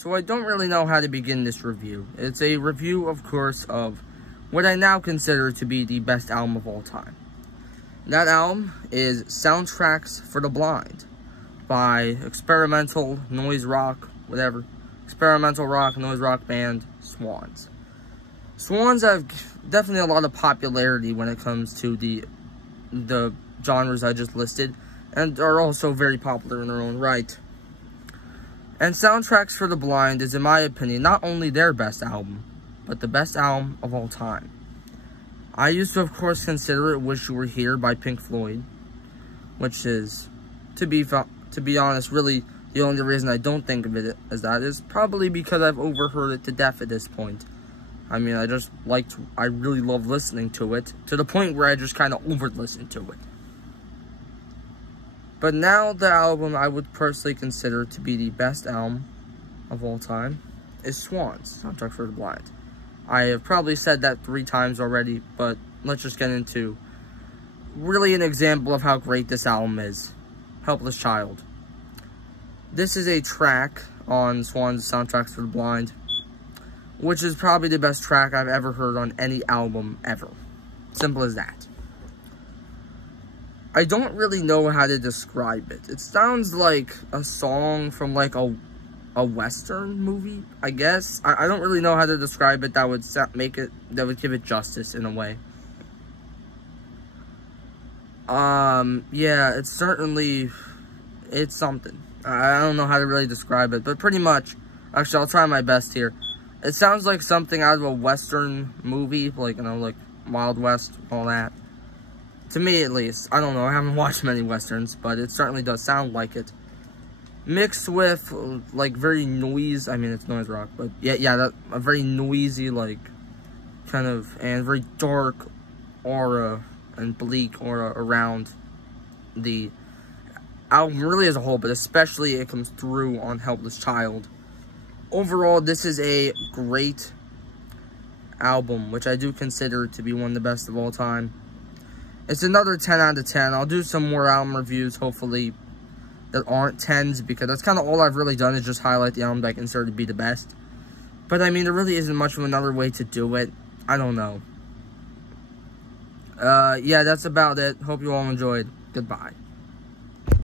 So I don't really know how to begin this review. It's a review, of course, of what I now consider to be the best album of all time. That album is Soundtracks for the Blind by experimental noise rock, experimental rock, noise rock band, Swans. Swans have definitely a lot of popularity when it comes to the genres I just listed, and are also very popular in their own right. And Soundtracks for the Blind is, in my opinion, not only their best album, but the best album of all time. I used to, of course, consider it Wish You Were Here by Pink Floyd, which is, to be honest, really the only reason I don't think of it as that is probably because I've overheard it to death at this point. I mean, I really love listening to it, to the point where I just kind of over-listen to it. But now the album I would personally consider to be the best album of all time is Swans, Soundtrack for the Blind. I have probably said that 3 times already, but let's just get into really an example of how great this album is. Helpless Child. This is a track on Swans' Soundtracks for the Blind, which is probably the best track I've ever heard on any album ever. Simple as that. I don't really know how to describe it. It sounds like a song from like a Western movie, I guess. I don't really know how to describe it that would give it justice in a way. Yeah, it's something. I don't know how to really describe it, but pretty much, actually, I'll try my best here. It sounds like something out of a Western movie, like, you know, like Wild West, all that. To me, at least. I don't know, I haven't watched many Westerns, but it certainly does sound like it. Mixed with, like, very I mean, it's noise rock, but a very noisy, like, kind of, and very dark aura and bleak aura around the album really as a whole, but especially it comes through on Helpless Child. Overall, this is a great album, which I do consider to be one of the best of all time. It's another 10 out of 10. I'll do some more album reviews, hopefully, that aren't 10s, because that's kind of all I've really done is just highlight the album that I consider to be the best. But, I mean, there really isn't much of another way to do it. I don't know. Yeah, that's about it. Hope you all enjoyed. Goodbye.